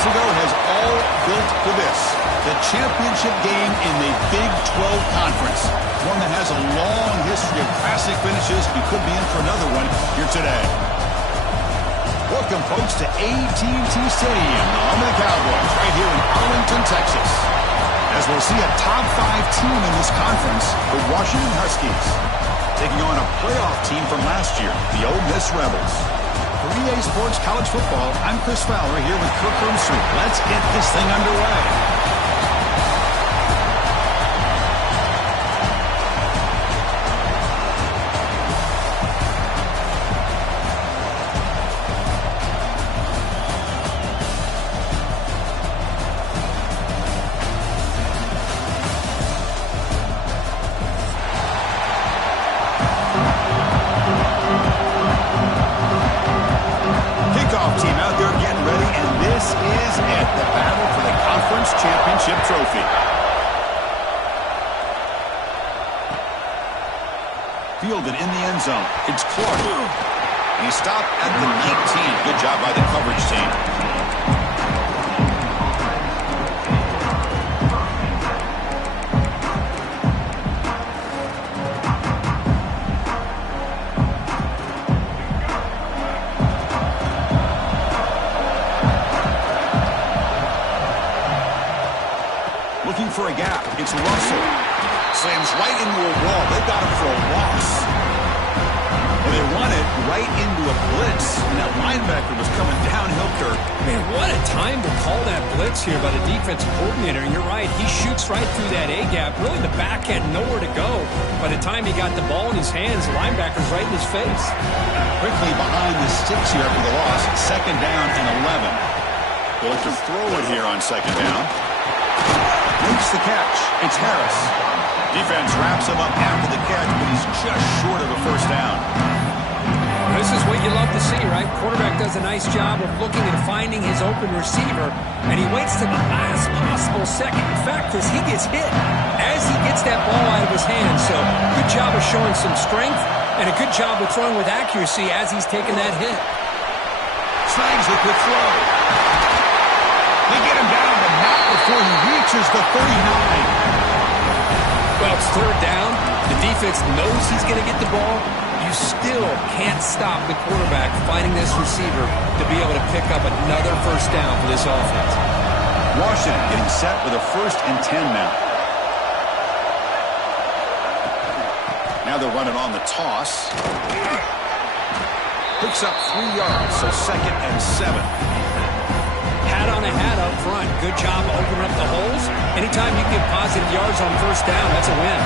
months ago has all built to this. The championship game in the Big 12 Conference. One that has a long history of classic finishes. We could be in for another one here today. Welcome, folks, to AT&T Stadium, the home of the Cowboys, right here in Arlington, Texas. As we'll see a top 5 team in this conference, the Washington Huskies, taking on a playoff team from last year, the Ole Miss Rebels. For EA Sports College Football, I'm Chris Fowler here with Kirk Herbstreit. Let's get this thing underway. Fielded in the end zone. It's Clark. And he stopped at the 19. Good job by the coverage team. Looking for a gap. It's Russell. Slams right into a wall. They got him for a loss. And they won it right into a blitz. And that linebacker was coming downhill, Kirk. Man, what a time to call that blitz here by the defensive coordinator. And you're right, he shoots right through that A-gap. Really, the back had nowhere to go. By the time he got the ball in his hands, the linebacker's right in his face. Quickly behind the sticks here after the loss. 2nd down and 11. They'll look to throw it here on 2nd down. Makes the catch. It's Harris. Defense wraps him up after the catch, but he's just short of a 1st down. This is what you love to see, right? Quarterback does a nice job of looking and finding his open receiver, and he waits to the last possible second. In fact, as he gets hit, as he gets that ball out of his hands. So good job of showing some strength, and a good job of throwing with accuracy as he's taking that hit. Snags the quick throw. They get him down, but not before he reaches the 39. Well, it's 3rd down. The defense knows he's going to get the ball. You still can't stop the quarterback finding this receiver to be able to pick up another 1st down for this offense. Washington getting set with a 1st and 10 now. Now they're running on the toss. Picks up 3 yards, so 2nd and 7. Hat on a hat up front. Good job opening up the holes. Anytime you get positive yards on 1st down, that's a win.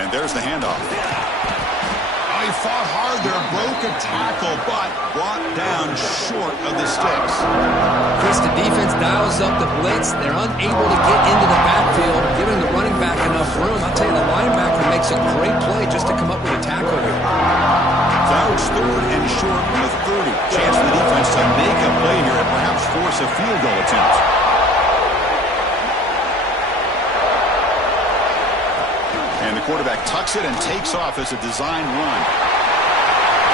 And there's the handoff. Oh, he fought hard there, broke a tackle, but brought down short of the sticks. Chris, the defense dials up the blitz. They're unable to get into the backfield, giving the running back enough room. I'll tell you, the linebacker makes a great play just to come up with a tackle here. Now it's 3rd and short from the 30. Chance for the defense to make a play here and perhaps force a field goal attempt. And the quarterback tucks it and takes off as a design run.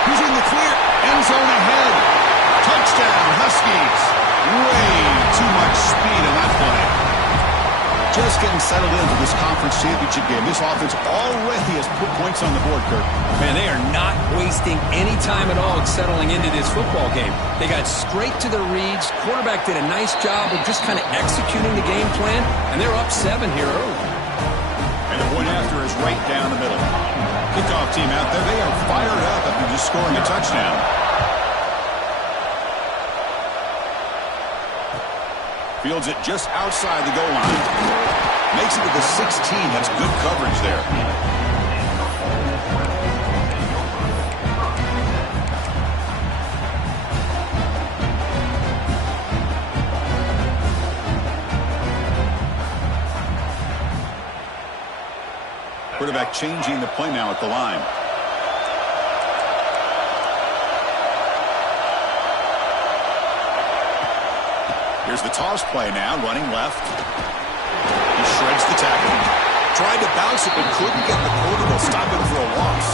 He's in the clear. End zone ahead. Touchdown, Huskies. Way too much speed in that play. Just getting settled into this conference championship game. This offense already has put points on the board, Kirk. Man, they are not wasting any time at all settling into this football game. They got straight to their reads. Quarterback did a nice job of just kind of executing the game plan, and they're up 7 here early. And the point after is right down the middle. Kickoff team out there. They are fired up after just scoring a touchdown. Fields it just outside the goal line. Makes it to the 16. That's good coverage there. Quarterback changing the play now at the line. Here's the toss play now, running left. He shreds the tackle. Tried to bounce it, but couldn't get the quarterback. Stop it for a loss.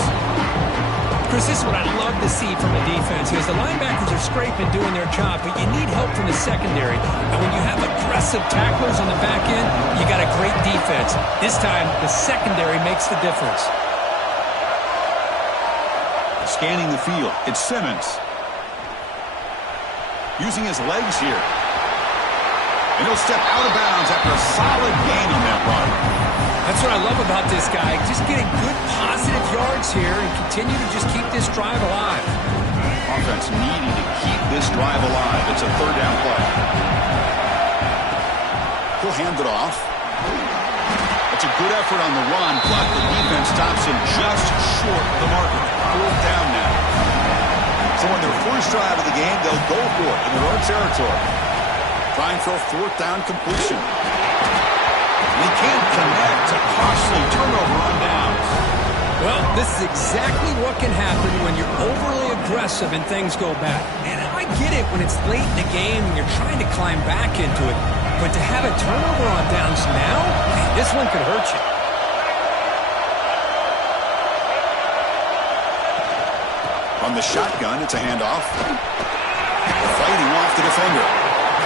Chris, this is what I love to see from the defense, because the linebackers are scraping, doing their job, but you need help from the secondary. And when you have aggressive tacklers on the back end, you got a great defense. This time, the secondary makes the difference. Scanning the field, it's Simmons. Using his legs here. And he'll step out of bounds after a solid gain on that run. That's what I love about this guy. Just getting good positive yards here and continue to just keep this drive alive. Offense needing to keep this drive alive. It's a third down play. He'll hand it off. It's a good effort on the run, but the defense stops him just short of the marker. Fourth down now. So on their first drive of the game, they'll go for it in their own territory. Trying for a fourth down completion. He can't connect. A costly turnover on downs. Well, this is exactly what can happen when you're overly aggressive and things go bad. And I get it when it's late in the game and you're trying to climb back into it. But to have a turnover on downs now, man, this one could hurt you. On the shotgun, it's a handoff. Fighting off the defender.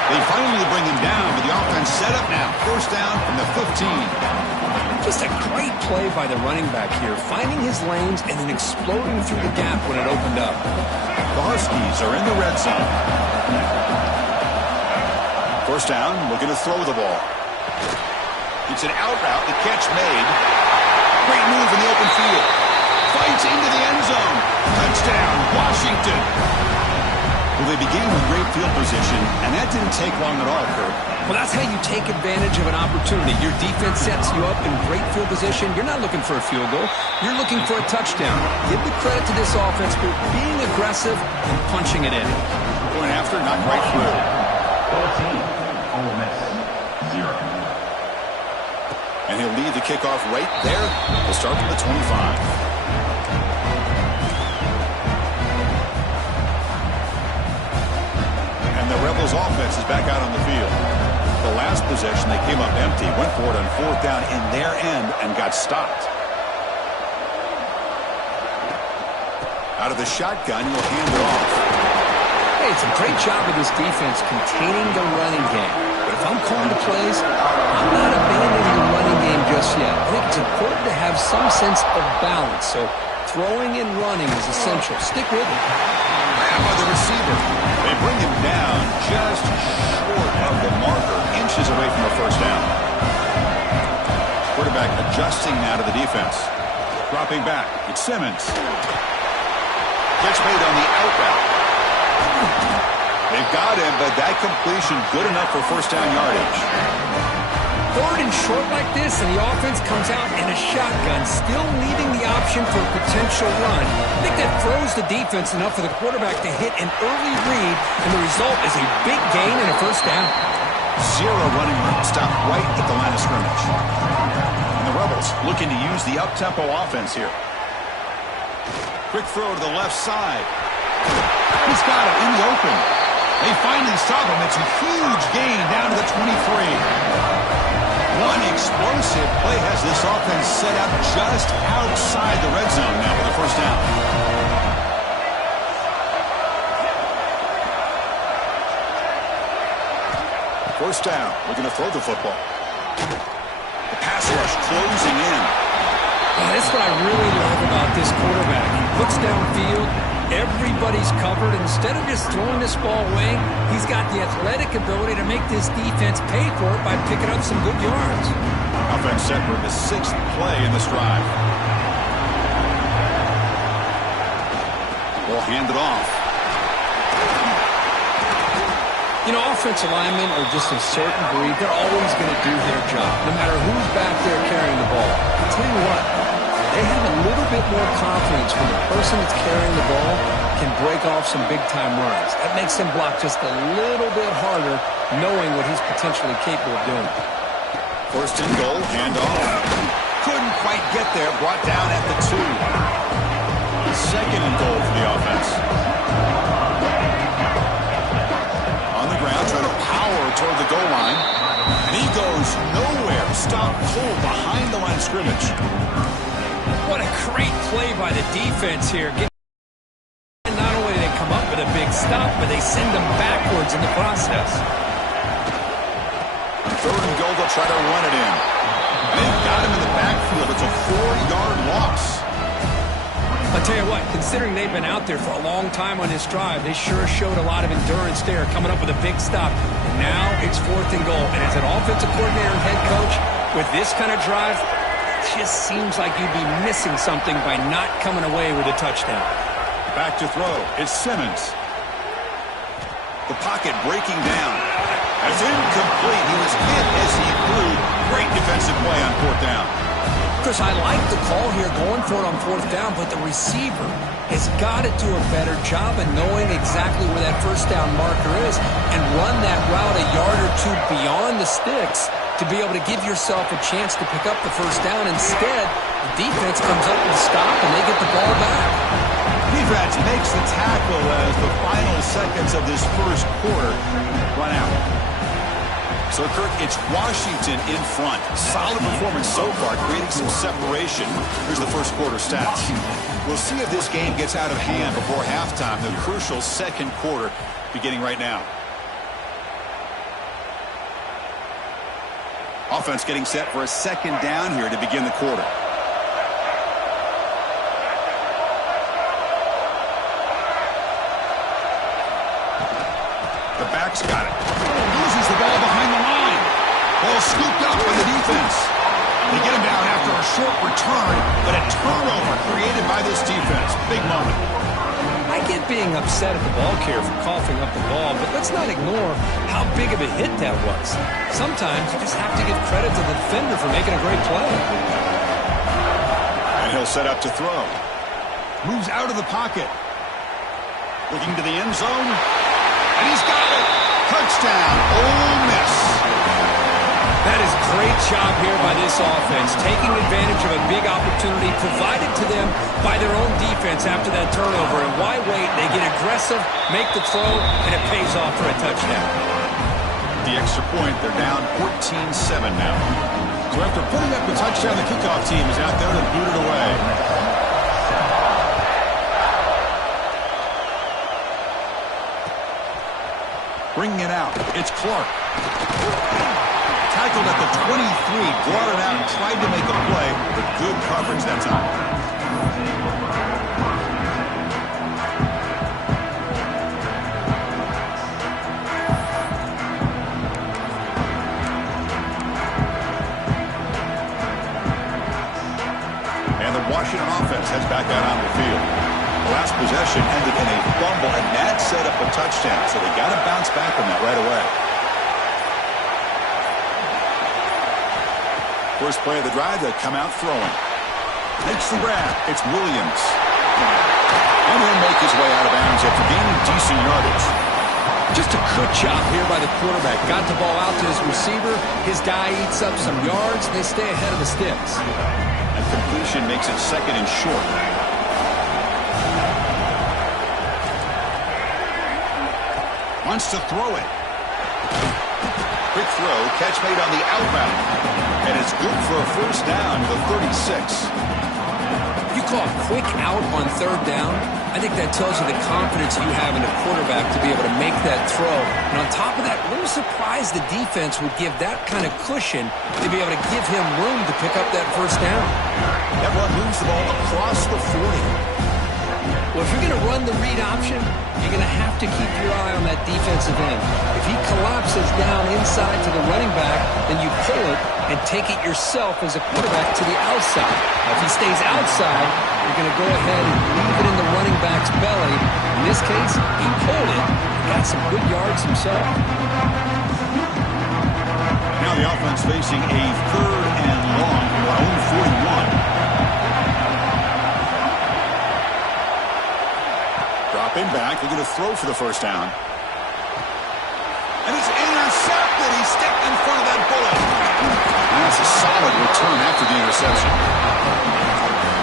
They finally bring him down, but the offense set up now. First down from the 15. Just a great play by the running back here, finding his lanes and then exploding through the gap when it opened up. The Huskies are in the red zone. First down, looking to throw the ball. It's an out route, the catch made. Great move in the open field. Fights into the end zone. Touchdown, Washington. Well, they began with great field position, and that didn't take long at all, Kurt. Well, that's how you take advantage of an opportunity. Your defense sets you up in great field position. You're not looking for a field goal. You're looking for a touchdown. Give the credit to this offense for being aggressive and punching it in. Going after, not right through. 14, Ole Miss, 0. And he'll lead the kickoff right there. We'll start from the 25. The Rebels offense is back out on the field. The last possession, they came up empty, went for it on fourth down in their end and got stopped. Out of the shotgun, he'll hand it off. Hey, it's a great job of this defense containing the running game. But if I'm calling the plays, I'm not abandoning the running game just yet. I think it's important to have some sense of balance. So throwing and running is essential. Stick with it. Grab by the receiver. They bring him down just short of the marker, inches away from the first down. Quarterback adjusting now to the defense. Dropping back, it's Simmons. Catch made on the out route. They've got him, but that completion good enough for first down yardage. Third and short like this, and the offense comes out in a shotgun, still leaving the option for a potential run. I think that throws the defense enough for the quarterback to hit an early read, and the result is a big gain and a first down. Zero running room, stopped right at the line of scrimmage. And the Rebels looking to use the up-tempo offense here. Quick throw to the left side. He's got it in the open. They finally stop him. It's a huge gain down to the 23. One explosive play has this offense set up just outside the red zone now for the first down. First down, we're going to throw the football. The pass rush closing in. That's what I really love about this quarterback. He looks downfield, everybody's covered. Instead of just throwing this ball away, he's got the athletic ability to make this defense pay for it by picking up some good yards. Offense set for the sixth play in this drive. We'll hand it off. You know, offensive linemen are just a certain breed. They're always going to do their job, no matter who's back there carrying the ball. I'll tell you what, they have a little bit more confidence when the person that's carrying the ball can break off some big-time runs. That makes them block just a little bit harder, knowing what he's potentially capable of doing. First and goal, handoff. Couldn't quite get there, brought down at the 2. Second and goal for the offense. On the ground, trying to power toward the goal line. And he goes nowhere. Stop cold behind the line of scrimmage. What a great play by the defense here. stop, but they send them backwards in the process. 3rd and goal, they'll try to run it in. And they've got him in the backfield. It's a 4-yard loss. I'll tell you what, considering they've been out there for a long time on this drive, they sure showed a lot of endurance there, coming up with a big stop. And now it's 4th and goal. And as an offensive coordinator and head coach, with this kind of drive, it just seems like you'd be missing something by not coming away with a touchdown. Back to throw. It's Simmons. The pocket breaking down. It's incomplete. He was hit as he threw. Great defensive play on 4th down. Chris, I like the call here going for it on 4th down, but the receiver has got to do a better job of knowing exactly where that 1st down marker is and run that route a yard or two beyond the sticks to be able to give yourself a chance to pick up the 1st down. Instead, the defense comes up with a stop and they get the ball back. Defense makes the tackle as the final seconds of this 1st quarter run out. So, Kirk, it's Washington in front. Solid performance so far, creating some separation. Here's the 1st quarter stats. We'll see if this game gets out of hand before halftime, the crucial 2nd quarter beginning right now. Offense getting set for a 2nd down here to begin the quarter. The back's got it. Loses the ball behind the line. Ball scooped up by the defense. They get him down after a short return, but a turnover created by this defense. Big moment. I get being upset at the ball carrier for coughing up the ball, but let's not ignore how big of a hit that was. Sometimes you just have to give credit to the defender for making a great play. And he'll set up to throw. Moves out of the pocket. Looking to the end zone. And he's got it. Touchdown, Ole Miss. That is great job here by this offense, taking advantage of a big opportunity provided to them by their own defense after that turnover. And why wait? They get aggressive, make the throw, and it pays off for a touchdown. The extra point, they're down 14-7 now. So after putting up the touchdown, the kickoff team is out there to boot it away. Bringing it out, it's Clark. Tackled at the 23, brought it out and tried to make a play, but good coverage that time. And the Washington offense heads back out on the field. The last possession ended in a fumble, and that set up a touchdown, so they got to bounce back from that right away. First play of the drive, they come out throwing. Makes the grab. It's Williams. And he'll make his way out of bounds after gaining decent yardage. Just a good job here by the quarterback. Got the ball out to his receiver. His guy eats up some yards. They stay ahead of the sticks. And completion makes it 2nd and short. Wants to throw it. Quick throw, catch made on the outbound. And it's good for a 1st down to the 36. You call a quick out on 3rd down, I think that tells you the confidence you have in a quarterback to be able to make that throw. And on top of that, a little surprised the defense would give that kind of cushion to be able to give him room to pick up that 1st down. That run moves the ball across the 40. Well, if you're going to run the read option, you're going to have to keep your eye on that defensive end. If he collapses down inside to the running back, then you pull it and take it yourself as a quarterback to the outside. Now, if he stays outside, you're going to go ahead and leave it in the running back's belly. In this case, he pulled it, got some good yards himself. Now the offense facing a 3rd and long from their own 41. Dropping back, they're going to throw for the 1st down. And it's intercepted. He stepped in front of that bullet. And that's a solid return after the interception.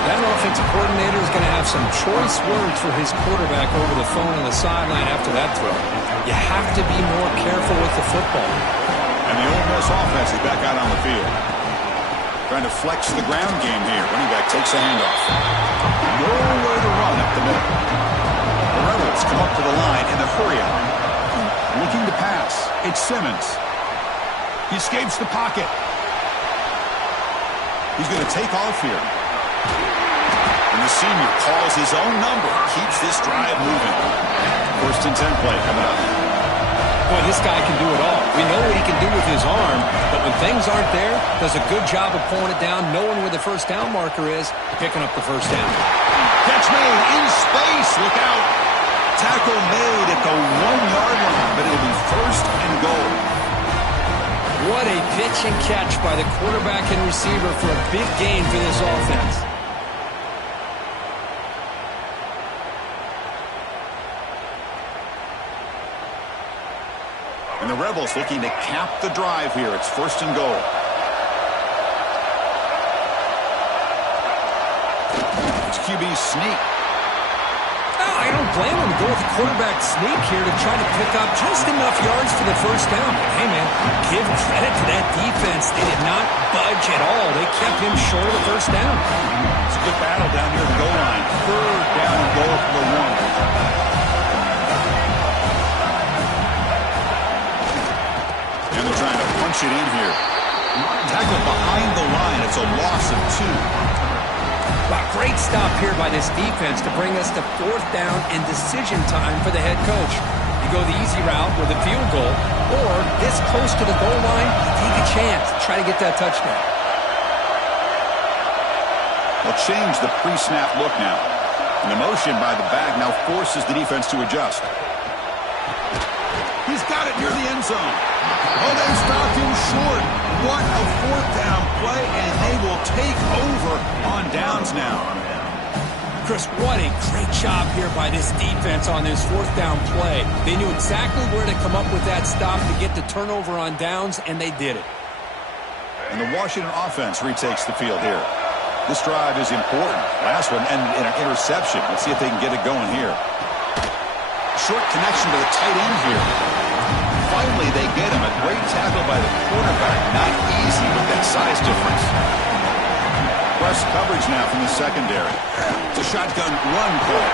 That offensive coordinator is going to have some choice words for his quarterback over the phone on the sideline after that throw. You have to be more careful with the football. And the Ole Miss offense is back out on the field. Trying to flex the ground game here. Running back takes a handoff. Nowhere to run up the middle. The Rebels Defense come up to the line in the hurry-up. Looking to pass. It's Simmons. He escapes the pocket. He's going to take off here. And the senior calls his own number. Keeps this drive moving. 1st and 10 play coming up. Boy, this guy can do it all. We know what he can do with his arm, but when things aren't there, does a good job of pulling it down, knowing where the first down marker is, picking up the first down. Catch made in space. Look out. Tackle made at the 1-yard line, but it'll be 1st and goal. What a pitch and catch by the quarterback and receiver for a big gain for this offense. And the Rebels looking to cap the drive here. It's 1st and goal. It's QB sneak. I don't blame him to go with the quarterback sneak here to try to pick up just enough yards for the first down. But hey, man, give credit to that defense. They did not budge at all. They kept him short of the first down. It's a good battle down near the goal line. 3rd down and goal for the 1. And they're trying to punch it in here. Tackle behind the line. It's a loss of 2. A great stop here by this defense to bring us to 4th down and decision time for the head coach. You go the easy route with a field goal, or this close to the goal line, take a chance. Try to get that touchdown. They'll change the pre-snap look now. And the motion by the back now forces the defense to adjust. He's got it near the end zone. Oh, they stopped him short. What a 4th down play, and they will take over on downs now. Chris, what a great job here by this defense on this 4th down play. They knew exactly where to come up with that stop to get the turnover on downs, and they did it. And the Washington offense retakes the field here. This drive is important. Last one ended in an interception. Let's see if they can get it going here. Short connection to the tight end here. Finally, they get him. A great tackle by the quarterback. Not easy with that size difference. Press coverage now from the secondary. It's a shotgun run play.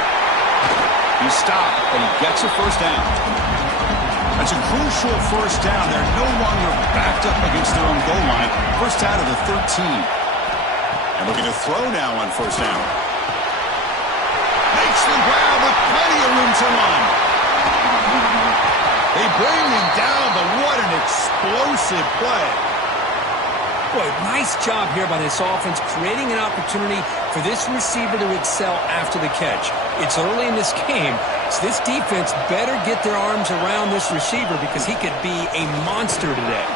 He stopped, and he gets a first down. That's a crucial first down. They're no longer backed up against their own goal line. First out of the 13. And looking to throw now on first down. Makes the grab with plenty of room to run. They bring him down, but what an explosive play. Boy, nice job here by this offense, creating an opportunity for this receiver to excel after the catch. It's early in this game, so this defense better get their arms around this receiver because he could be a monster today.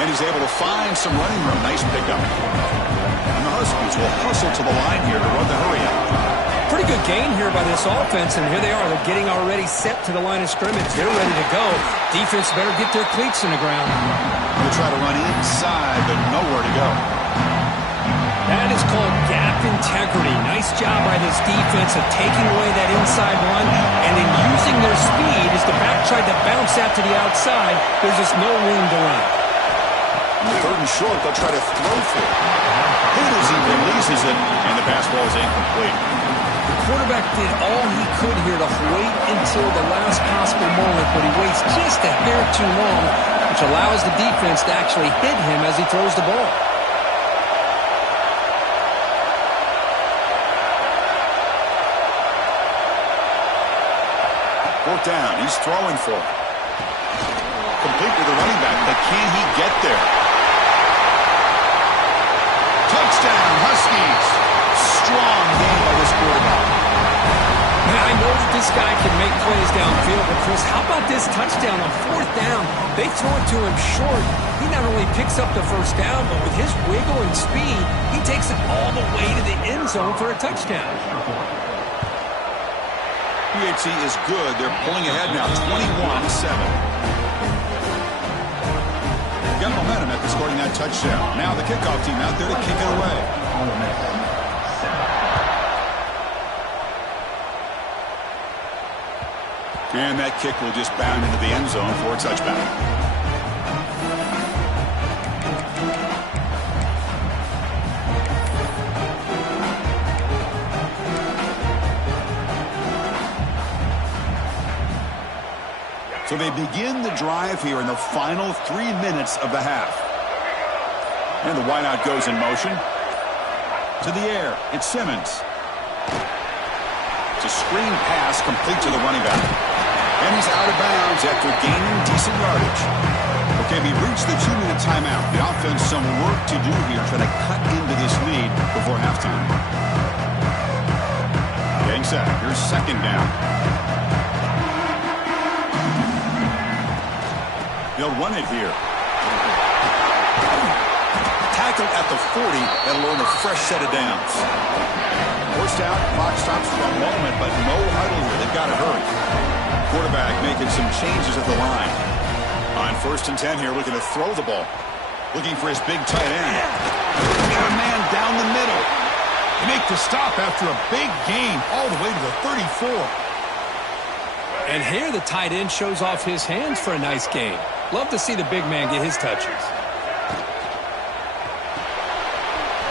And he's able to find some running room. Nice pickup. And the Huskies will hustle to the line here to run the hurry-up. Pretty good gain here by this offense, and here they are. They're getting already set to the line of scrimmage. They're ready to go. Defense better get their cleats in the ground. They'll try to run inside, but nowhere to go. That is called gap integrity. Nice job by this defense of taking away that inside run and then using their speed as the back tried to bounce out to the outside. There's just no room to run. On the 3rd and short, they'll try to throw for it. Hit as he releases it, and the pass ball is incomplete. The quarterback did all he could here to wait until the last possible moment, but he waits just a hair too long, which allows the defense to actually hit him as he throws the ball. Fourth down, he's throwing for it. Complete with the running back, but can he get there? Touchdown, Huskies. Strong game by this quarterback. Man, I know that this guy can make plays downfield, but Chris, how about this touchdown on 4th down? They throw it to him short. He not only picks up the first down, but with his wiggle and speed, he takes it all the way to the end zone for a touchdown. PHC is good. They're pulling ahead now, 21-7. Got momentum after scoring that touchdown. Now the kickoff team out there to kick it away. And that kick will just bound into the end zone for a touchback. So they begin the drive here in the final 3 minutes of the half. And the wideout goes in motion. To the air, it's Simmons. It's a screen pass complete to the running back. And he's out of bounds after gaining decent yardage. Okay, we reached the 2-minute timeout. The offense some work to do here trying to cut into this lead before halftime. Getting set. Here's second down. They'll run it here. Tackled at the 40. That'll earn a fresh set of downs. Forced out. Clock stops for a moment, but no huddle here. They've got to hurry. Quarterback making some changes at the line. On 1st and 10 here, looking to throw the ball. Looking for his big tight end. Got a man down the middle. They make the stop after a big gain all the way to the 34. And here the tight end shows off his hands for a nice gain. Love to see the big man get his touches.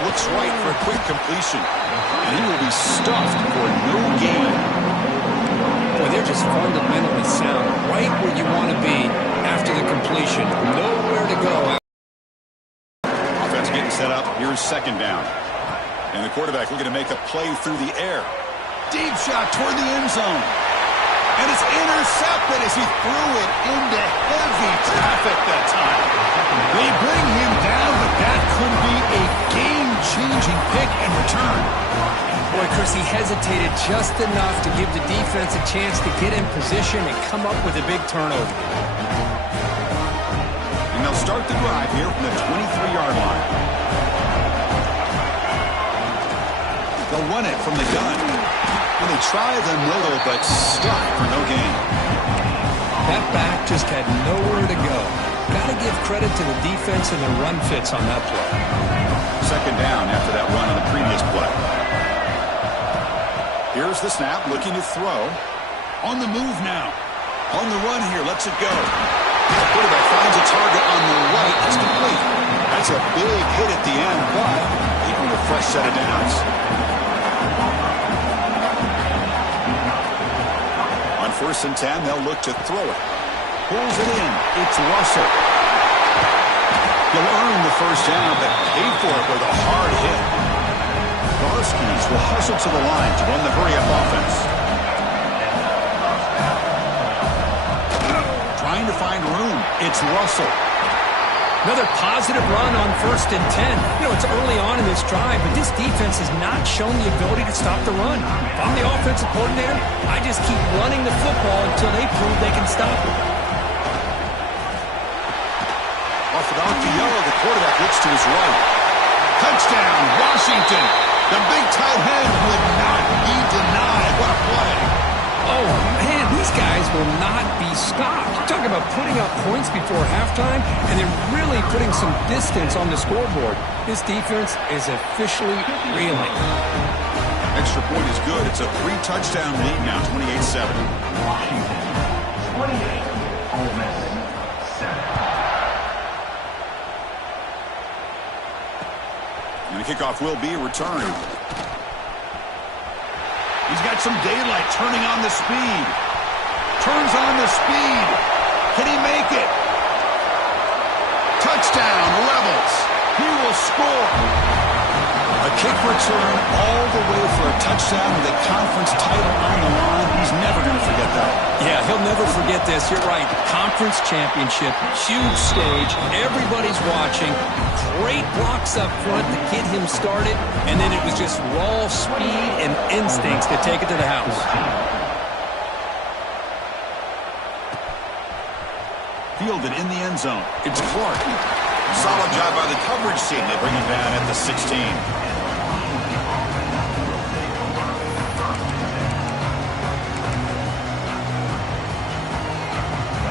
Looks right for a quick completion. And he will be stuffed for no gain. Boy, they're just fundamentally sound. Right where you want to be after the completion. Nowhere to go. Offense getting set up. Here's second down. And the quarterback looking to make a play through the air. Deep shot toward the end zone. And it's intercepted as he threw it into heavy traffic that time. They bring him down, but that could be a game-changing pick and return. Boy, Chris, he hesitated just enough to give the defense a chance to get in position and come up with a big turnover. And they'll start the drive here from the 23-yard line. They'll run it from the gun. And they try the middle, but stuck for no gain. That back just had nowhere to go. Got to give credit to the defense and the run fits on that play. Second down after that run on the previous play. Here's the snap, looking to throw. On the move now. On the run here, lets it go. The quarterback finds a target on the right. It's complete. That's a big hit at the end, but even with a fresh set of downs. On 1st and 10, they'll look to throw it. Pulls it in. It's Russell. He'll earn the first down, but pay for it with a hard hit. The Huskies will hustle to the line to run the hurry-up offense. Trying to find room. It's Russell. Another positive run on 1st and 10. You know, it's early on in this drive, but this defense has not shown the ability to stop the run. If I'm the offensive coordinator, I just keep running the football until they prove they can stop it. Off it off the yellow, the quarterback looks to his right. Touchdown, Washington. The big tight end would not be denied. What a play. Oh, man, these guys will not be stopped. Talking about putting up points before halftime and then really putting some distance on the scoreboard. This defense is officially reeling. Extra point is good. It's a 3-touchdown lead now, 28-7. Washington, 28. Ole Miss, 7. And the kickoff will be a return. He's got some daylight turning on the speed. Turns on the speed. Can he make it? Touchdown, Rebels. He will score. A kick return all the way for a touchdown with a conference title on the line. He's never going to forget that. Yeah, he'll never forget this. You're right. Conference championship, huge stage. Everybody's watching. Great blocks up front to get him started. And then it was just raw speed and instincts to take it to the house. Fielded in the end zone. It's Clark. Solid job by the coverage team. They bring him down at the 16.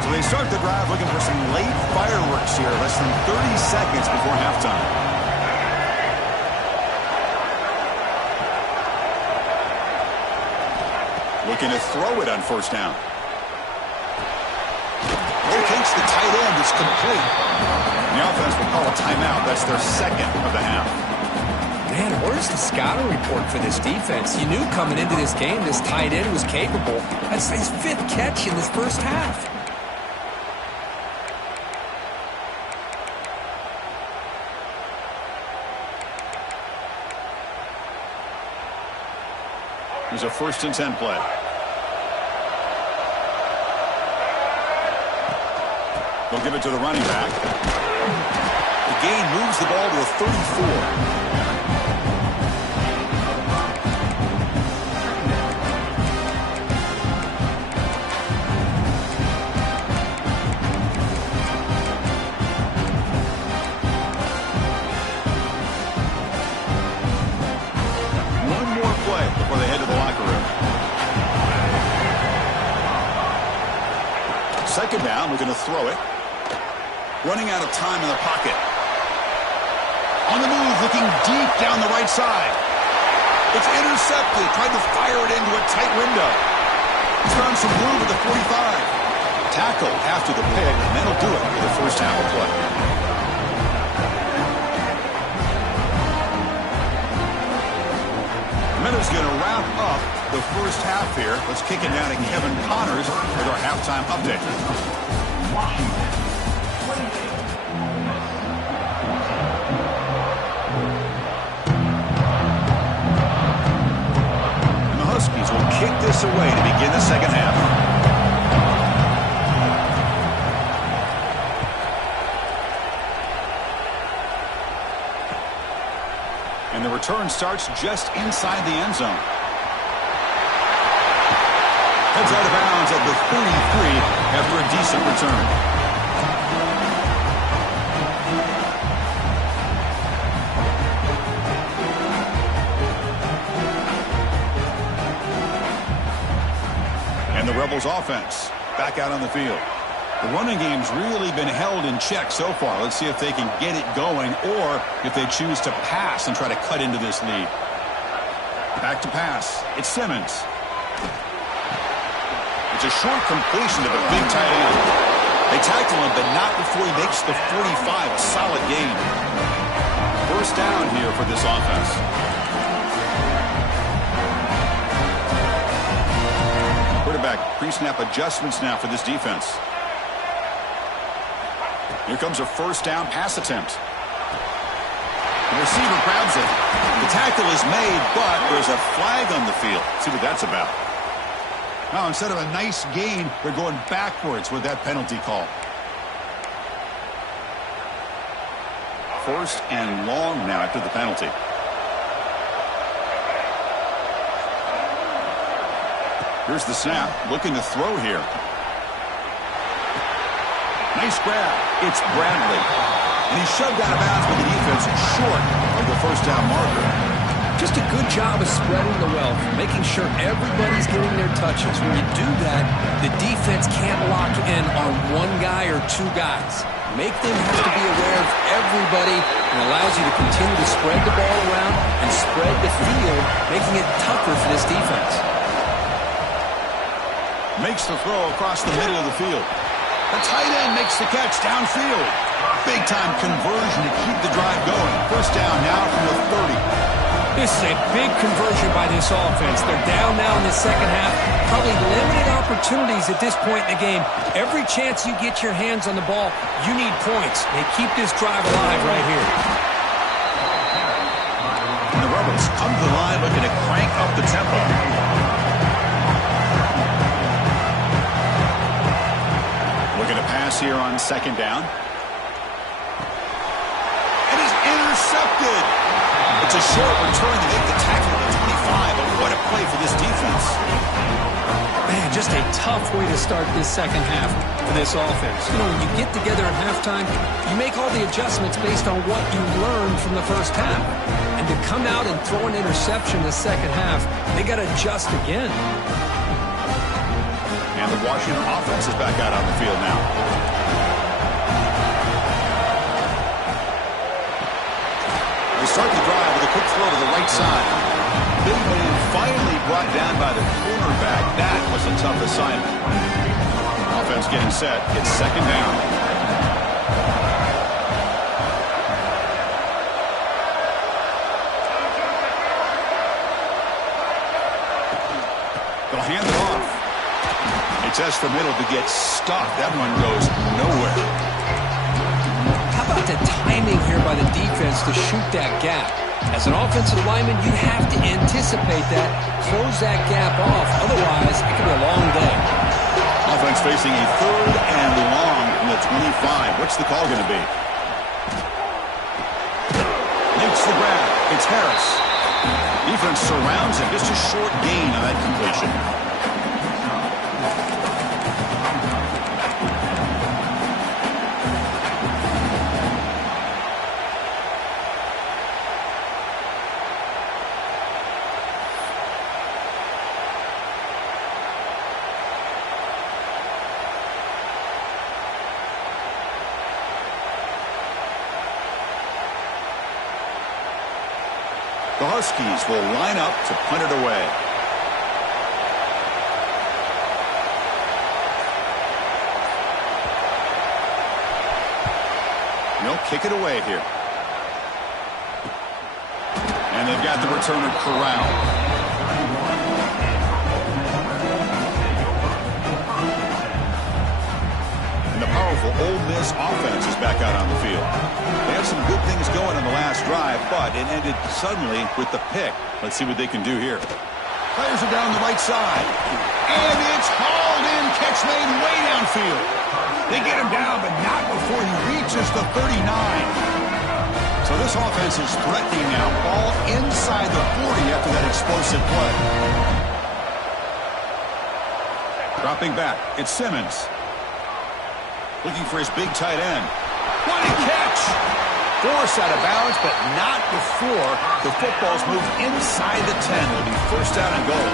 So they start the drive looking for some late fireworks here. Less than 30 seconds before halftime. Looking to throw it on 1st down. Locates the tight end. It's complete. And the offense will call a timeout. That's their second of the half. Man, where's the scouting report for this defense? You knew coming into this game this tight end was capable. That's his 5th catch in this first half. Here's a 1st and 10 play. They'll give it to the running back. The gain moves the ball to a 34. Before they head to the locker room. 2nd down, we're going to throw it. Running out of time in the pocket. On the move, looking deep down the right side. It's intercepted. Tried to fire it into a tight window. He's found some room at the 45. Tackle after the pick, and that'll do it for the first half of play. Minute's going to wrap up the first half here. Let's kick it down to Kevin Connors with our halftime update. And the Huskies will kick this away to begin the second half. And the return starts just inside the end zone. Heads out of bounds at the 33 after a decent return. And the Rebels offense back out on the field. The running game's really been held in check so far. Let's see if they can get it going or if they choose to pass and try to cut into this lead. Back to pass. It's Simmons. It's a short completion to the big tight end. They tackle him, but not before he makes the 45. A solid gain. 1st down here for this offense. Quarterback pre-snap adjustments now for this defense. Here comes a 1st down pass attempt. The receiver grabs it. The tackle is made, but there's a flag on the field. See what that's about. Now, instead of a nice gain, they're going backwards with that penalty call. 1st and long now after the penalty. Here's the snap. Looking to throw here. Nice grab. It's Bradley. And he's shoved out of bounds by the defense short of the 1st down marker. Just a good job of spreading the wealth, making sure everybody's getting their touches. When you do that, the defense can't lock in on one guy or 2 guys. Make them have to be aware of everybody and allows you to continue to spread the ball around and spread the field, making it tougher for this defense. Makes the throw across the middle of the field. The tight end makes the catch downfield. Big-time conversion to keep the drive going. 1st down now from the 30. This is a big conversion by this offense. They're down now in the second half. Probably limited opportunities at this point in the game. Every chance you get your hands on the ball, you need points. They keep this drive alive right here. And the Rebels come to the line looking to crank up the tempo. Looking to pass here on 2nd down. It is intercepted. It's a short return to make the tackle at the 25, but what a play for this defense. Man, just a tough way to start this second half for this offense. You know, when you get together at halftime, you make all the adjustments based on what you learned from the first half. And to come out and throw an interception in the second half, they got to adjust again. And the Washington offense is back out on the field now. They start the drive with a quick throw to the right side. Big man finally brought down by the cornerback. That was a tough assignment. Offense getting set. It's 2nd down. They'll hand it off. They test the middle to get stuck. That one goes nowhere. How about about the timing here by the defense to shoot that gap? As an offensive lineman, you have to anticipate that, close that gap off. Otherwise, it could be a long day. Offense facing a 3rd and long from the 25. What's the call going to be? Makes the grab. It's Harris. Defense surrounds him. Just a short gain on that completion. The Huskies will line up to punt it away. They'll kick it away here. And they've got the returner corralled. And the powerful Ole Miss offense is back out on the field. They had some good things going in the last drive, but it ended suddenly with the pick. Let's see what they can do here. Players are down the right side. And it's hauled in. Catch made way downfield. They get him down, but not before he reaches the 39. So this offense is threatening now. Ball inside the 40 after that explosive play. Dropping back. It's Simmons. Looking for his big tight end. What a catch! Forced out of bounds, but not before the football's moved inside the 10. It'll be first down and goal.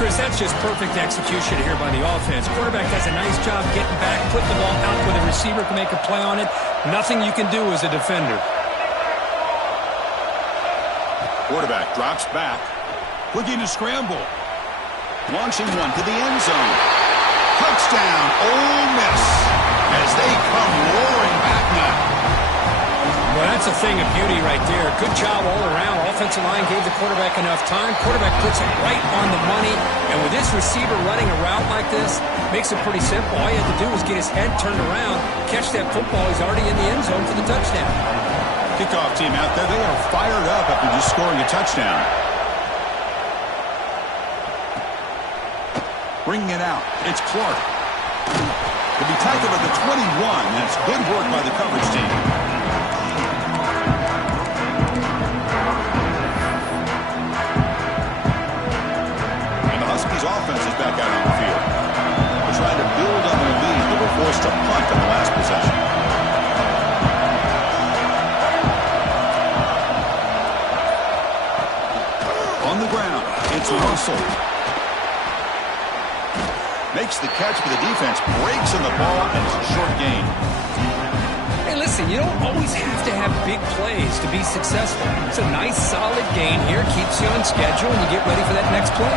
Chris, that's just perfect execution here by the offense. Quarterback does a nice job getting back, putting the ball out where the receiver can make a play on it. Nothing you can do as a defender. Quarterback drops back. Looking to scramble. Launching one to the end zone. Touchdown, Ole Miss, as they come roaring back now. Well, that's a thing of beauty right there. Good job all around. Offensive line gave the quarterback enough time. Quarterback puts it right on the money. And with this receiver running a route like this, makes it pretty simple. All you have to do is get his head turned around, catch that football. He's already in the end zone for the touchdown. Kickoff team out there. They are fired up after just scoring a touchdown. Bringing it out. It's Clark. He'll be tackled at the 21. That's good work by the coverage team. And the Huskies offense is back out on the field. They're trying to build on their lead. They were forced to punt on the last possession. On the ground, it's Russell. Makes the catch, but the defense breaks in the ball, and it's a short gain. Hey, listen, you don't always have to have big plays to be successful. It's a nice, solid gain here. Keeps you on schedule, and you get ready for that next play.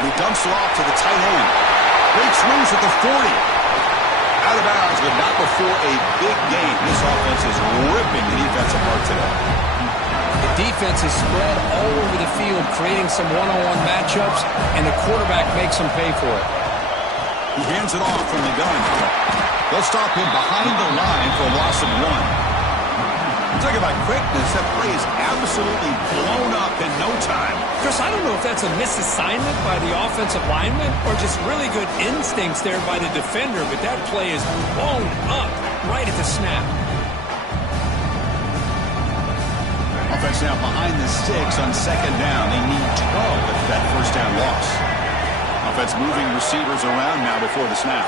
And he dumps it off to the tight end. Breaks loose at the 40. Out of bounds, but not before a big gain. This offense is ripping the defense apart today. The defense is spread all over the field, creating some one-on-one matchups, and the quarterback makes them pay for it. He hands it off from the gun. They'll stop him behind the line for a loss of 1. Talk about quickness. That play is absolutely blown up in no time. Chris, I don't know if that's a misassignment by the offensive lineman or just really good instincts there by the defender, but that play is blown up right at the snap. Offense now behind the 6 on second down. They need 12 after that first down loss. Offense moving receivers around now before the snap.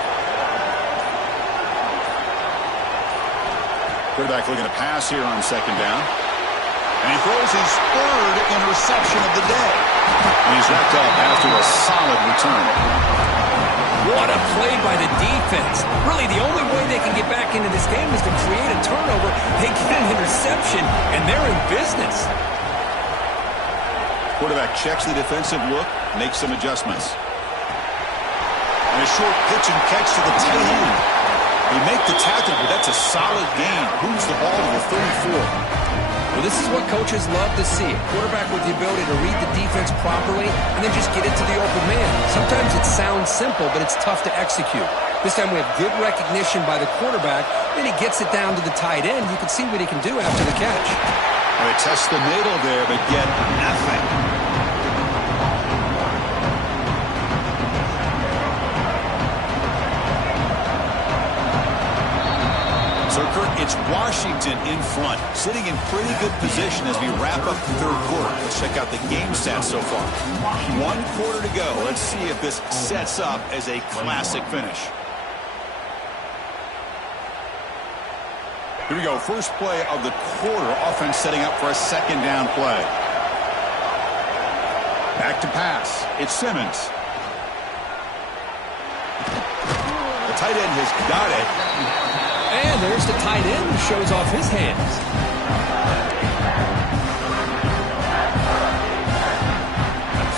Quarterback looking to pass here on second down. And he throws his 3rd interception of the day. And he's wrapped up after a solid return. What a play by the defense. Really, the only way they can get back into this game is to create a turnover. They get an interception, and they're in business. Quarterback checks the defensive look, makes some adjustments. And a short pitch and catch to the tight end. They make the tackle, but that's a solid gain. Moves the ball to the 34. Well, this is what coaches love to see. A quarterback with the ability to read the defense properly and then just get it to the open man. Sometimes it sounds simple, but it's tough to execute. This time we have good recognition by the quarterback. Then he gets it down to the tight end. You can see what he can do after the catch. They test the middle there, but get nothing. So, Kurt, it's Washington in front, sitting in pretty good position as we wrap up the third quarter. Let's check out the game stats so far. 1 quarter to go. Let's see if this sets up as a classic finish. Here we go. First play of the quarter. Offense setting up for a second down play. Back to pass. It's Simmons. The tight end has got it. And there's the tight end who shows off his hands.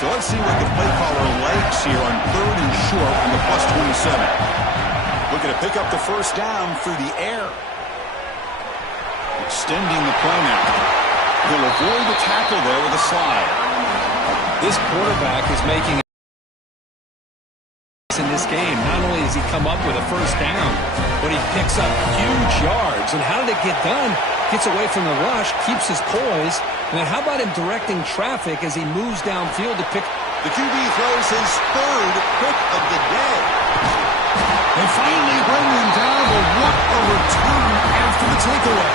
So let's see what the play caller likes here on 3rd and short on the +27. Looking to pick up the first down through the air. Extending the play now. He'll avoid the tackle there with a slide. This quarterback is making in this game. Not only does he come up with a first down, but he picks up huge yards. And how did it get done? Gets away from the rush, keeps his poise. And then how about him directing traffic as he moves downfield to pick? The QB throws his 3rd pick of the day. They finally bring him down, but what a return after the takeaway.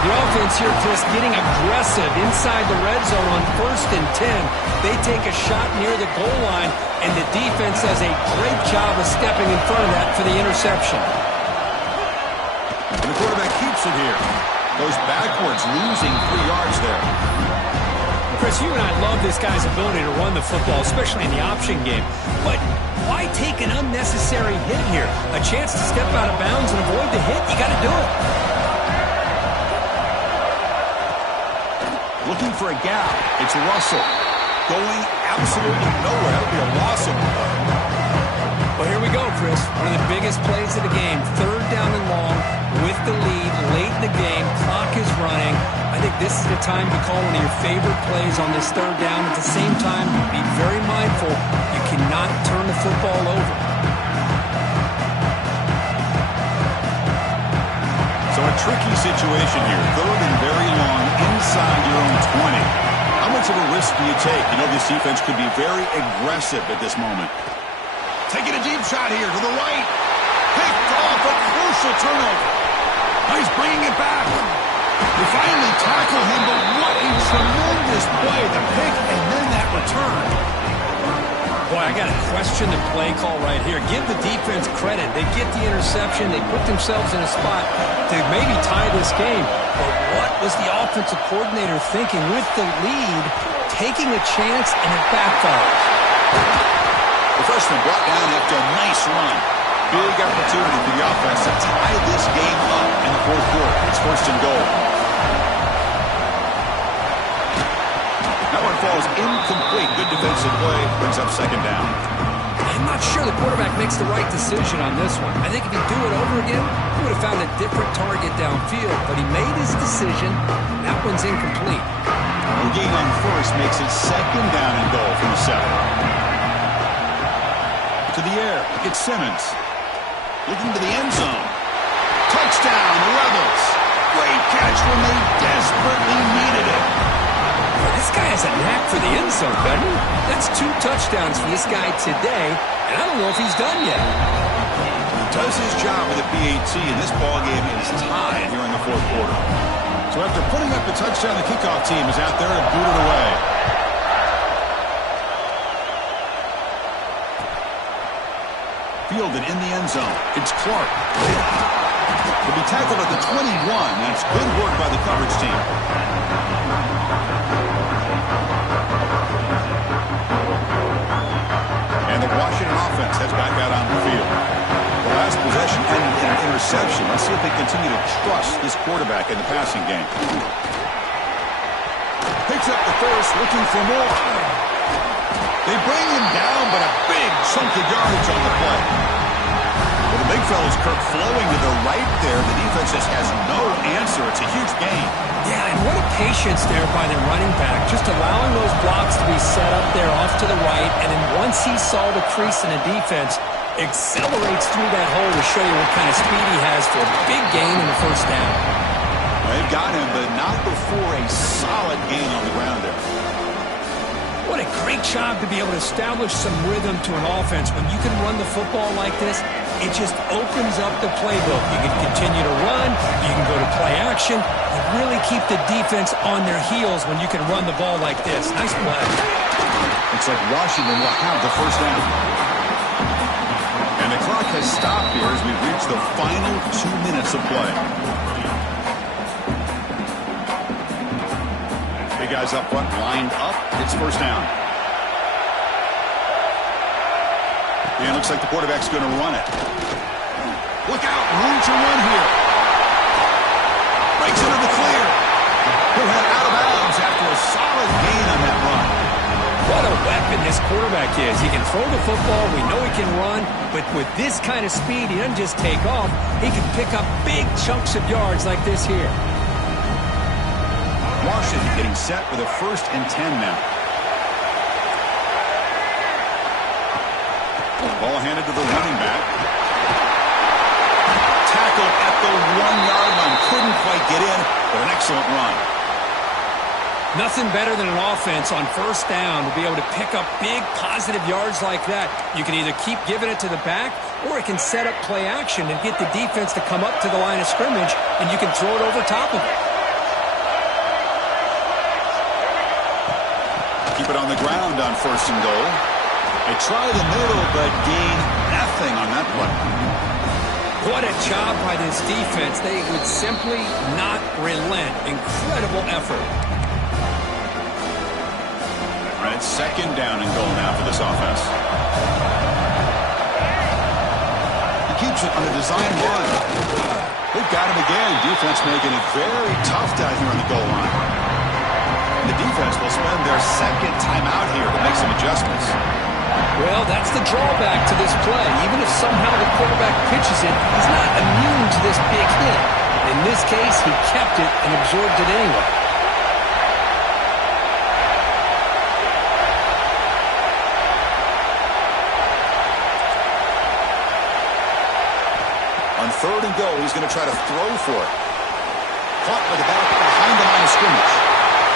The offense here, Chris, getting aggressive inside the red zone on 1st and 10. They take a shot near the goal line, and the defense does a great job of stepping in front of that for the interception. And the quarterback keeps it here. Goes backwards, losing 3 yards there. Chris, you and I love this guy's ability to run the football, especially in the option game. But why take an unnecessary hit here? A chance to step out of bounds and avoid the hit? You got to do it. Looking for a gap. It's Russell. Going absolutely nowhere. That would be a loss of one. Well, here we go, Chris. One of the biggest plays of the game. 3rd down and long with the lead late in the game. Clock is running. I think this is the time to call one of your favorite plays on this 3rd down. At the same time, be very mindful. You cannot turn the football over. So a tricky situation here. 3rd and very long inside your own 20. How much of a risk do you take? You know this defense could be very aggressive at this moment. Taking a deep shot here to the right. Picked off, a crucial turnover. Now he's bringing it back. They finally tackle him, but what a tremendous play. The pick and then that return. Boy, I got to question the play call right here. Give the defense credit. They get the interception. They put themselves in a spot to maybe tie this game. But what was the offensive coordinator thinking with the lead, taking a chance, and it backfires? The freshman brought down after a nice run. Big opportunity for the offense to tie this game up in the 4th quarter. It's 1st and goal. That one falls incomplete. Good defensive play. Brings up 2nd down. I'm not sure the quarterback makes the right decision on this one. I think if he'd do it over again, he would have found a different target downfield. But he made his decision. That one's incomplete. The gain on 1st makes it 2nd down and goal from the 7. To the air. It's Simmons. Looking to the end zone. Touchdown, Rebels. Great catch when they desperately needed it. This guy has a knack for the end zone, doesn't he? That's 2 touchdowns for this guy today, and I don't know if he's done yet. He does his job with a PAT, and this ballgame is tied here in the 4th quarter. So after putting up the touchdown, the kickoff team is out there to boot it away. Fielded in the end zone. It's Clark. He'll be tackled at the 21. That's good work by the coverage team. And the Washington offense heads back out on the field. The last possession ended in an interception. Let's see if they continue to trust this quarterback in the passing game. Picks up the first, looking for more. They bring him down, but a big chunk of yardage on the play. It'll be Big fella's Kirk flowing to the right there. The defense just has no answer. It's a huge gain. Yeah, and what a patience there by the running back, just allowing those blocks to be set up there off to the right, and then once he saw the crease in the defense, accelerates through that hole to show you what kind of speed he has for a big gain in the first down. They've got him, but not before a solid gain on the ground there. What a great job to be able to establish some rhythm to an offense. When you can run the football like this, it just opens up the playbook. You can continue to run. You can go to play action. You really keep the defense on their heels when you can run the ball like this. Nice play. Looks like Washington will have the first down. And the clock has stopped here as we've reached the final 2 minutes of play. Big guys up front, lined up. It's first down. And it looks like the quarterback's going to run it. Look out, room to run here. Breaks into the clear. He'll head out of bounds after a solid gain on that run. What a weapon this quarterback is. He can throw the football. We know he can run. But with this kind of speed, he doesn't just take off. He can pick up big chunks of yards like this here. Washington getting set with a 1st and 10 now. Ball handed to the running back. Tackled at the 1-yard line. Couldn't quite get in, but an excellent run. Nothing better than an offense on first down to be able to pick up big positive yards like that. You can either keep giving it to the back, or it can set up play action and get the defense to come up to the line of scrimmage, and you can throw it over top of it. Keep it on the ground on 1st and goal. They try the middle, but gain nothing on that play. What a job by this defense. They would simply not relent. Incredible effort. All right, 2nd down and goal now for this offense. He keeps it on a design run. They've got him again. Defense making it very tough down here on the goal line. The defense will spend their 2nd time out here to make some adjustments. Well, that's the drawback to this play. Even if somehow the quarterback pitches it, he's not immune to this big hit. In this case, he kept it and absorbed it anyway. On 3rd and goal, he's going to try to throw for it. Caught by the back behind the line of scrimmage.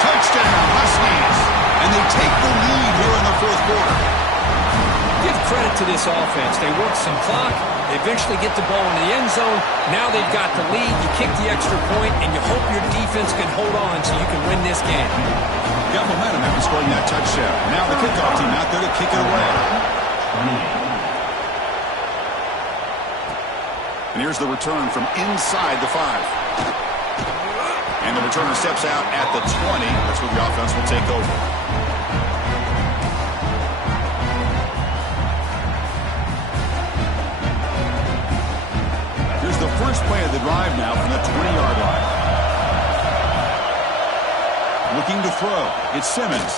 Touchdown, Huskies. And they take the lead here in the 4th quarter. Give credit to this offense. They work some clock. They eventually get the ball into the end zone. Now they've got the lead. You kick the extra point, and you hope your defense can hold on so you can win this game. Got momentum after scoring that touchdown. Now the kickoff team out there to kick it away. And here's the return from inside the 5. And the returner steps out at the 20. That's where the offense will take over. Here's the first play of the drive now from the 20-yard line. Looking to throw. It's Simmons.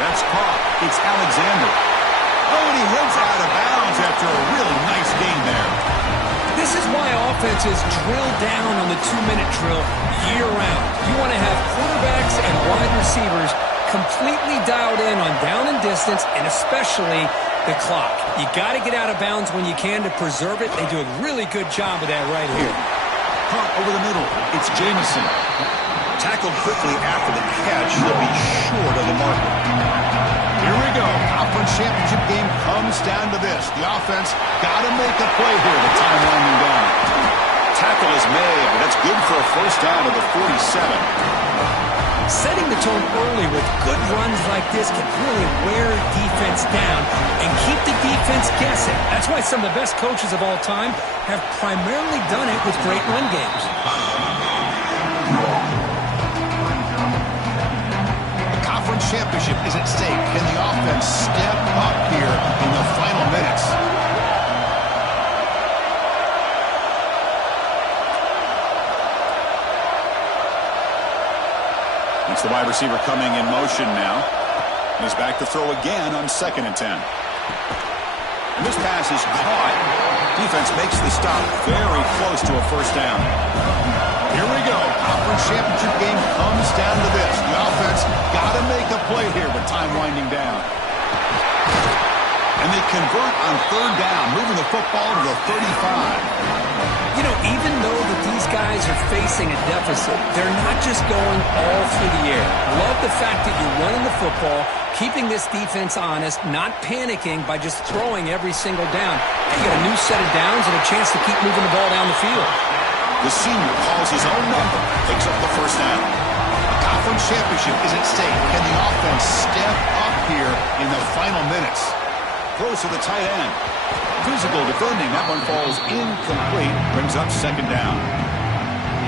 That's caught. It's Alexander. Oh, and he heads out of bounds after a really nice gain there. This is why offenses drill down on the 2-minute drill year-round. You want to have quarterbacks and wide receivers completely dialed in on down and distance, and especially the clock. You got to get out of bounds when you can to preserve it. They do a really good job of that right here. Caught over the middle. It's Jameson. Tackled quickly after the catch. He'll be short of the marker. Here we go. Conference championship game comes down to this. The offense got to make a play here. The time winding down. Tackle is made, but that's good for a first down to the 47. Setting the tone early with good runs like this can really wear defense down and keep the defense guessing. That's why some of the best coaches of all time have primarily done it with great run games. Championship is at stake. Can the offense step up here in the final minutes? It's the wide receiver coming in motion now. He's back to throw again on 2nd and 10. And this pass is caught. Defense makes the stop very close to a first down. Here we go. Conference championship game comes down to this. The offense got to make a play here with time winding down. And they convert on third down, moving the football to the 35. You know, even though that these guys are facing a deficit, they're not just going all through the air. Love the fact that you're running the football, keeping this defense honest, not panicking by just throwing every single down. You get a new set of downs and a chance to keep moving the ball down the field. The senior calls his own number, picks up the first down. A conference championship is at stake. Can the offense step up here in the final minutes? Throws to the tight end. Physical defending. That one falls incomplete. Brings up second down.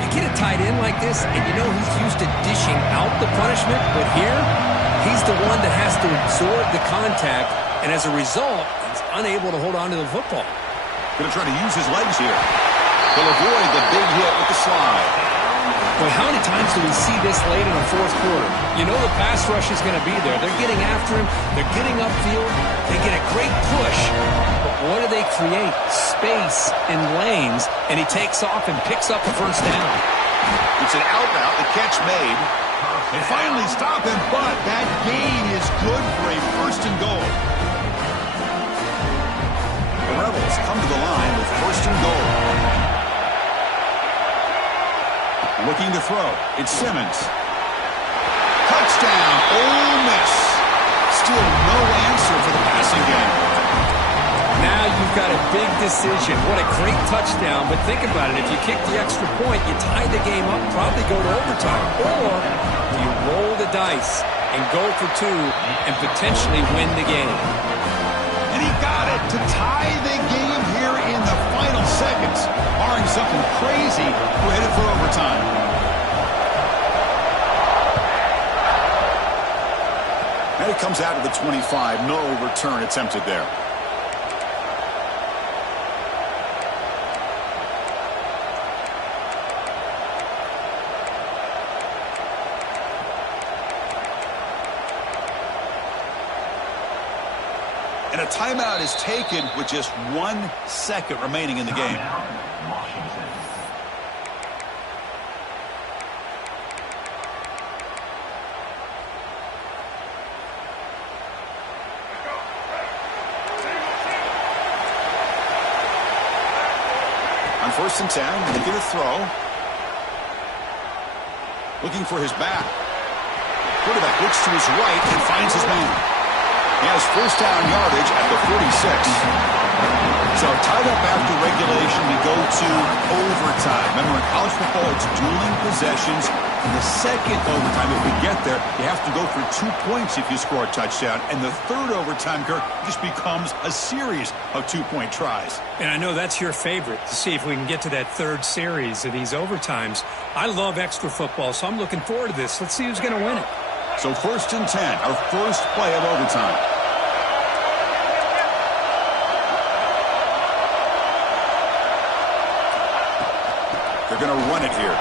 You get a tight end like this, and you know he's used to dishing out the punishment, but here, he's the one that has to absorb the contact, and as a result, he's unable to hold on to the football. Going to try to use his legs here. He'll avoid the big hit with the slide. Boy, how many times do we see this late in the fourth quarter? You know the pass rush is going to be there. They're getting after him. They're getting upfield. They get a great push. But what do they create? Space and lanes. And he takes off and picks up a first down. It's an out route. The catch made. They finally stop him, but that gain is good for a first and goal. The Rebels come to the line with first and goal. Looking to throw. It's Simmons. Touchdown, Ole Miss. Still no answer for the passing game. Now you've got a big decision. What a great touchdown. But think about it. If you kick the extra point, you tie the game up, probably go to overtime. Or you roll the dice and go for two and potentially win the game. And he got it to tie the game here in the final seconds. Barring something crazy, we're headed for overtime. And it comes out of the 25. No return attempted there. And a timeout is taken with just 1 second remaining in the game. On first and 10, looking to throw. Looking for his back. Quarterback looks to his right and finds his man. He has first down yardage at the 46. So tied up after regulation, we go to overtime. Remember, in college football, it's dueling possessions. In the second overtime, if we get there, you have to go for 2 points if you score a touchdown. And the third overtime, Kirk, just becomes a series of 2-point tries. And I know that's your favorite, to see if we can get to that third series of these overtimes. I love extra football, so I'm looking forward to this. Let's see who's going to win it. So first and 10, our first play of overtime. They're going to run it here.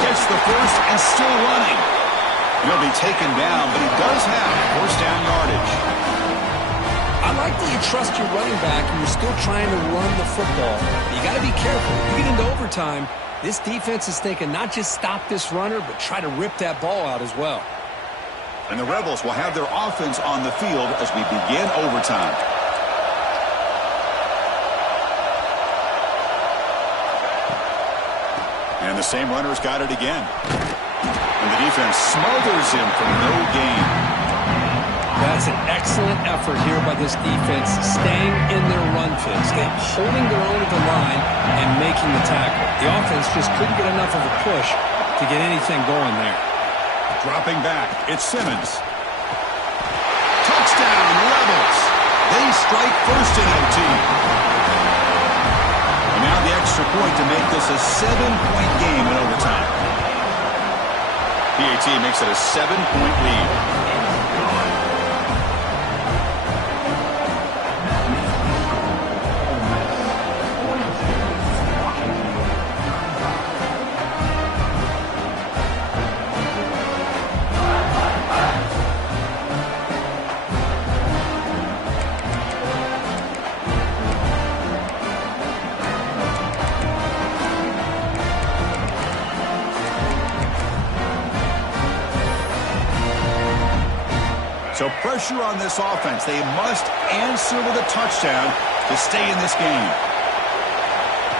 Gets the first and still running. He'll be taken down, but he does have first down yardage. I like that you trust your running back and you're still trying to run the football. But you got to be careful. You get into overtime, this defense is thinking not just stop this runner, but try to rip that ball out as well. And the Rebels will have their offense on the field as we begin overtime. And the same runner's got it again. And the defense smothers him for no gain. That's an excellent effort here by this defense, staying in their run fix, holding their own at the line and making the tackle. The offense just couldn't get enough of a push to get anything going there. Dropping back, it's Simmons. Touchdown, Rebels. They strike first in OT. And now the extra point to make this a 7-point game in overtime. PAT makes it a 7-point lead. So pressure on this offense. They must answer with a touchdown to stay in this game.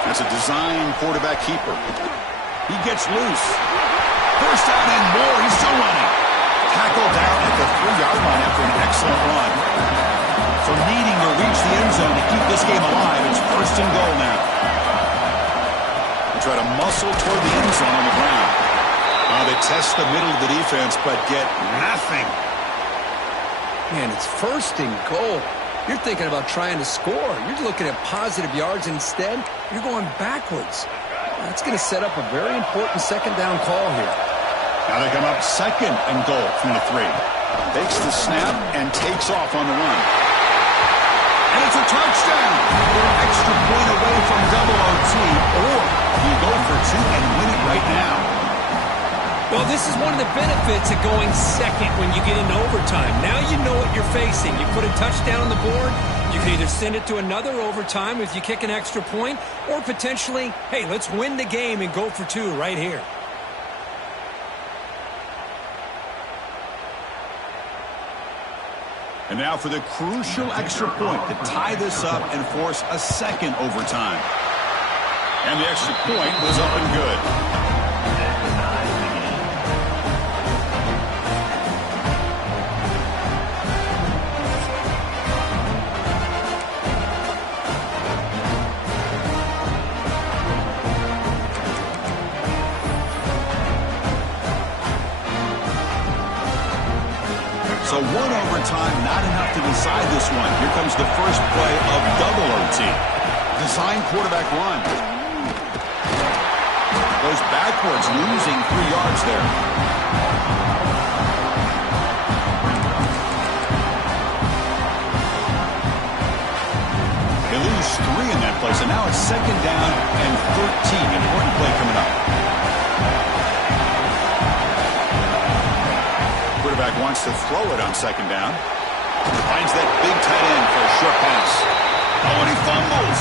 That's a design quarterback keeper. He gets loose. First down and more. He's still running. Tackled down at the 3-yard line after an excellent run. So needing to reach the end zone to keep this game alive. It's first and goal now. They try to muscle toward the end zone on the ground. They test the middle of the defense, but get nothing. Man, it's first and goal. You're thinking about trying to score. You're looking at positive yards instead. You're going backwards. That's going to set up a very important second down call here. Now they come up second and goal from the 3. Takes the snap and takes off on the run. And it's a touchdown. They're an extra point away from double OT, or you go for 2 and win it right now. Well, this is one of the benefits of going second when you get into overtime. Now you know what you're facing. You put a touchdown on the board, you can either send it to another overtime if you kick an extra point, or potentially, hey, let's win the game and go for 2 right here. And now for the crucial extra point to tie this up and force a second overtime. And the extra point was up and good. So 1 overtime, not enough to decide this one. Here comes the first play of double OT. Design quarterback run. Goes backwards, losing 3 yards there. They lose 3 in that play, so now it's second down and 13. Important play coming up. Quarterback wants to throw it on second down. Finds that big tight end for a short pass. Oh, and he fumbles.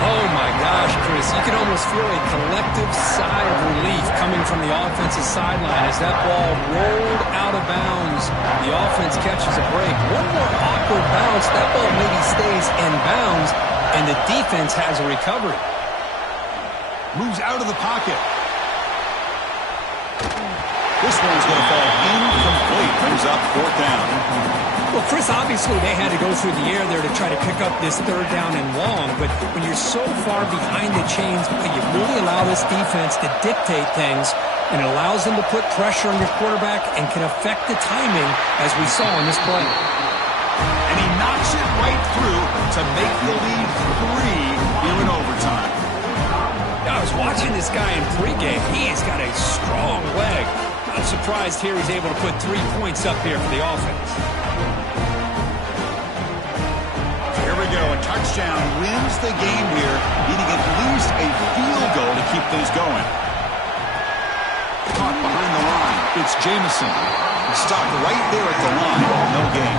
Oh, my gosh, Chris. You can almost feel a collective sigh of relief coming from the offensive sideline as that ball rolled out of bounds. The offense catches a break. One more awkward bounce. That ball maybe stays in bounds, and the defense has a recovery. Moves out of the pocket. This one's going to fall incomplete. Brings up 4th down. Well, Chris, obviously they had to go through the air there to try to pick up this 3rd down and long, but when you're so far behind the chains, you really allow this defense to dictate things, and it allows them to put pressure on your quarterback and can affect the timing, as we saw in this play. And he knocks it right through to make the lead 3 here in overtime. I was watching this guy in pregame. He has got a strong leg. I'm surprised here he's able to put 3 points up here for the offense. Here we go. A touchdown wins the game here, needing at least a field goal to keep things going. Caught behind the line. It's Jameson. Stopped right there at the line. No gain.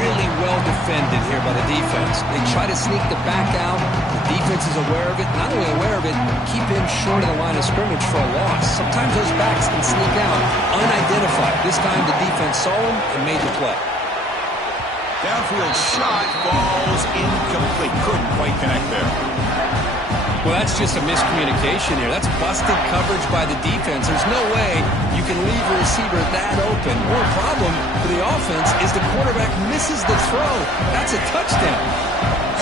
Really well defended here by the defense. They try to sneak the back out. The defense is aware of it. Not only aware of it, keep him short of the line of scrimmage for a loss. Sometimes those backs can sneak out unidentified. This time the defense saw him and made the play. Downfield shot falls incomplete. Couldn't quite connect there. Well, that's just a miscommunication here. That's busted coverage by the defense. There's no way you can leave a receiver that open. More problem for the offense is the quarterback misses the throw. That's a touchdown.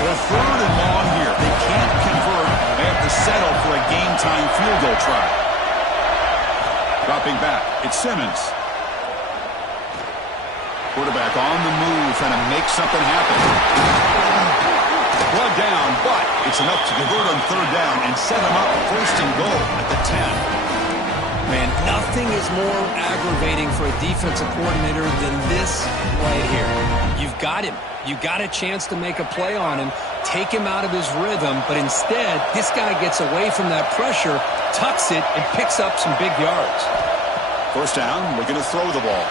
So 3rd and long here. They can't convert. They have to settle for a game-time field goal try. Dropping back. It's Simmons. Quarterback on the move, trying to make something happen. Brought down, but it's enough to convert on 3rd down and set him up 1st and goal at the 10. Man, nothing is more aggravating for a defensive coordinator than this right here. You've got him. You got a chance to make a play on him, take him out of his rhythm, but instead, this guy gets away from that pressure, tucks it, and picks up some big yards. 1st down, looking to throw the ball.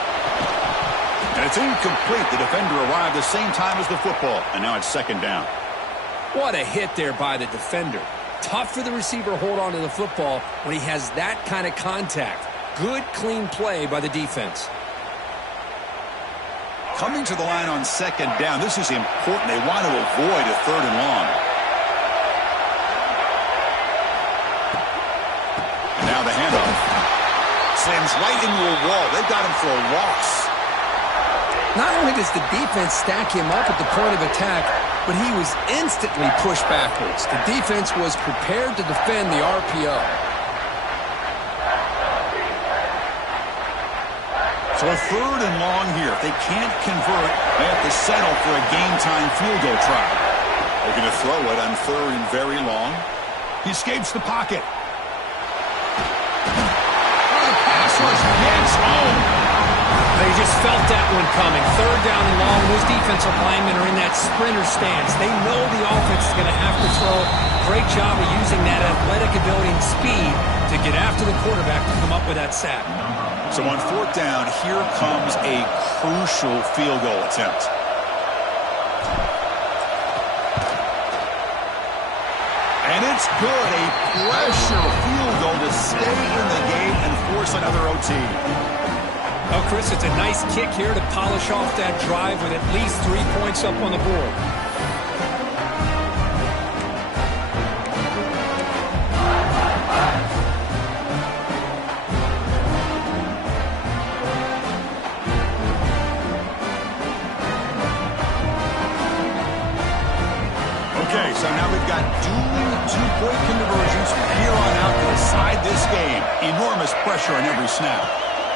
And it's incomplete. The defender arrived the same time as the football, and now it's 2nd down. What a hit there by the defender. Tough for the receiver to hold on to the football when he has that kind of contact. Good, clean play by the defense. Coming to the line on second down. This is important. They want to avoid a third and long. And now the handoff. Slams right into a wall. They've got him for a loss. Not only does the defense stack him up at the point of attack, but he was instantly pushed backwards. The defense was prepared to defend the RPO. So a third and long here. If they can't convert, they have to settle for a game-time field goal try. They're going to throw it on third and very long. He escapes the pocket. Oh, the pass rush gets home. They just felt that one coming. Third down and long. Those defensive linemen are in that sprinter stance. They know the offense is going to have to throw. Great job of using that athletic ability and speed to get after the quarterback to come up with that sack. So on fourth down, here comes a crucial field goal attempt. And it's good. A pressure field goal to stay in the game and force another OT. Oh, Chris, it's a nice kick here to polish off that drive with at least 3 points up on the board. Okay, so now we've got dueling two-point conversions from here on out to decide this game. Enormous pressure on every snap.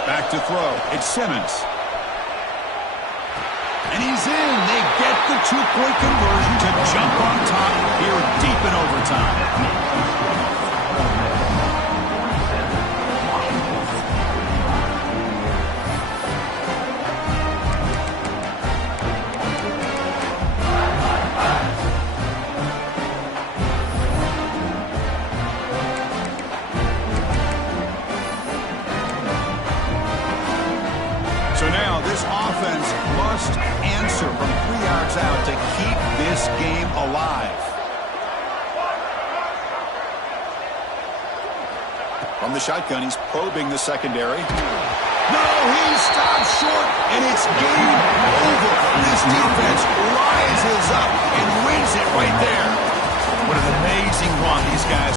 Back to throw. It's Simmons. And he's in. They get the two-point conversion to jump on top here deep in overtime. So now this offense must answer from 3 yards out to keep this game alive. From the shotgun, he's probing the secondary. No, he stops short, and it's game over. This defense rises up and wins it right there. What an amazing run these guys